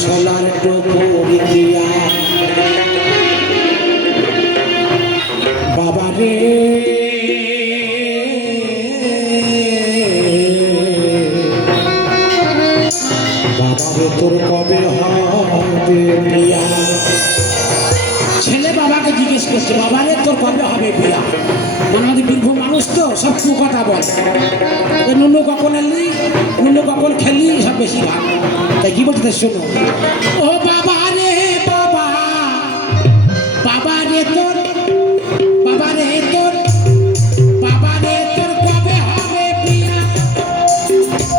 Solar টোপর দিয়া বাবা রে তোর কবে হবে বিয়া? ছেলে বাবাকে জিজ্ঞেস করছে, বাবা রে তোর কবে হবে বিয়া? মানে আমাদের বীরভূম মানুষ তো সব কথা বল, নুনু কখন এলি, নুনু কখন খেলি, সব বেশি ভাগ। তাই কি বলতে শোনো, ও বাবা রে বাবা, বাবা রে তোর, বাবা রে তোর, বাবা রে তোর কবে হবে বিয়া?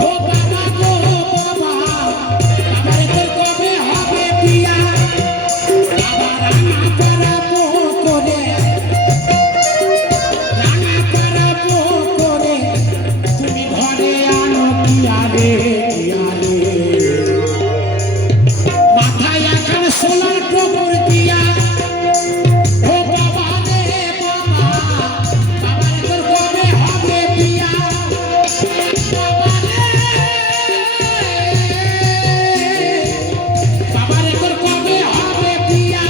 ও বাবা গো বাবা, বাবা রে তোর কবে হবে বিয়া? বাবা রান্না করাবো করে, রান্না করাবো করে, তুমি ঘরে আনো পিয়া রে, পিয়া রে। মাথায় এখন সোলার টোপর দিয়া, ও বাবা রে বাবা, বাবা রে তোর কবে হবে বিয়া? বাবা রে, বাবা রে তোর কবে হবে বিয়া?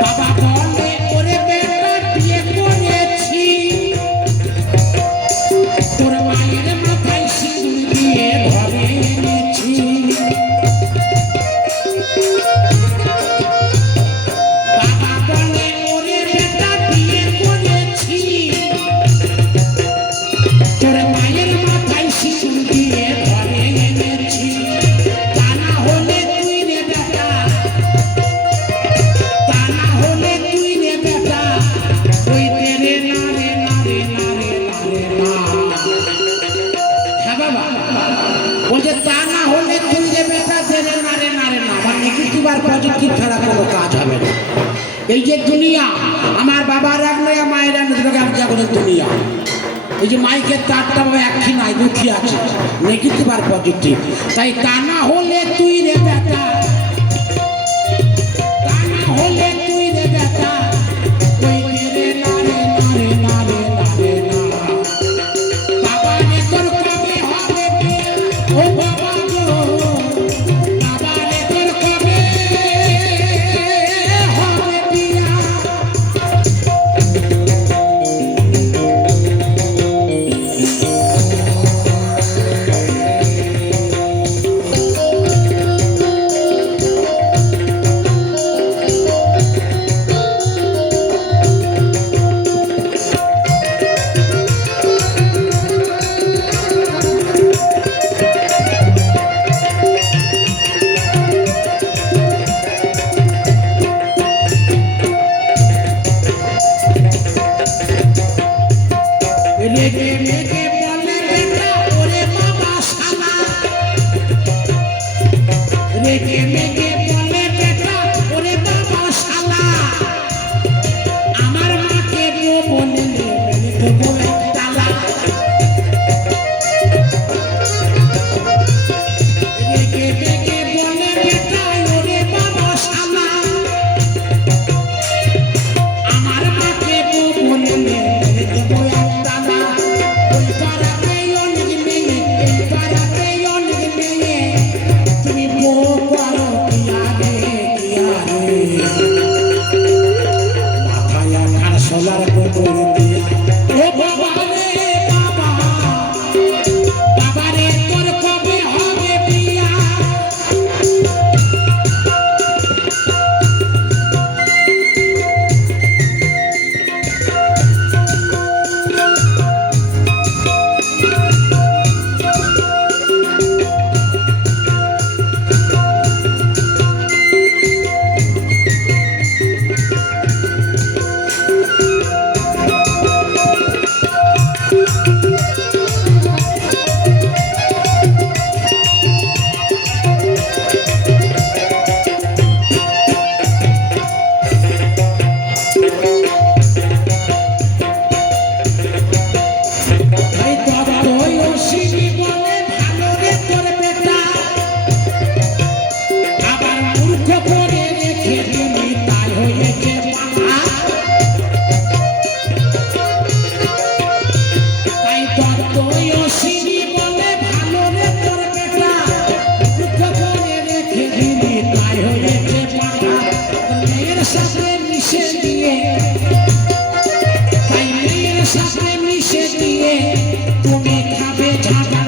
বাবা বলে ওরে বেটা বিয়ে করেছি, তোর মায়ের মাথায় সিঁদুর দিয়ে ঘরে এনেছি। বাবা বলে ওরে বেটা বিয়ে করেছি, তোর মায়ের মাথায় সিঁদুর দিয়ে ঘরে এনেছি। তা না হলে তুই রে বেটা, তা না হলে তুই রে বেটা, ওই তেরে না রে না রে না রে না রে না। হ্যাঁ বাবা বলছে, তা না হলে তুই রে বেটা, তেরে না রে না রে না। আমার নেগেটিভ আর পজিটিভ ছাড়া কোনো কাজ হবে না। এই যে দুনিয়া, আমার বাবার এক নয়, মায়ের এক নয়, এক জাগরের দুনিয়া। এই যে মাইকের তারটা বাবা একই নাই, দুঃখী আছে, নেগেটিভ আর পজিটিভ। তাই তা না হলে তুই রে বেটা, তা না হলে তুই রে বেটা, ওই তেরে না রে না রে না রে না রে না। বাবা রে তোর কবে হবে বিয়া? ও বাবা গো বাবা রে তোর কবে হবে বিয়া? রেগে রেগে বলে বেটা ওরে বাবা শালা, রেগে রেগে বলে বেটা ওরে বাবা শালা, আমার মাকে বউ বলে মেনে দেবো এক তালা। রেগে রেগে বলে বেটা ওরে বাবা শালা, আমার মাকে বউ বলে মেনে দেবো এক তালা। ওই পাড়াতে অনেক মেয়ে, এই পাড়াতে অনেক মেয়ে, তুমি বউ করো বিষে দিয়ে তুমি খাবে ঝাঁটা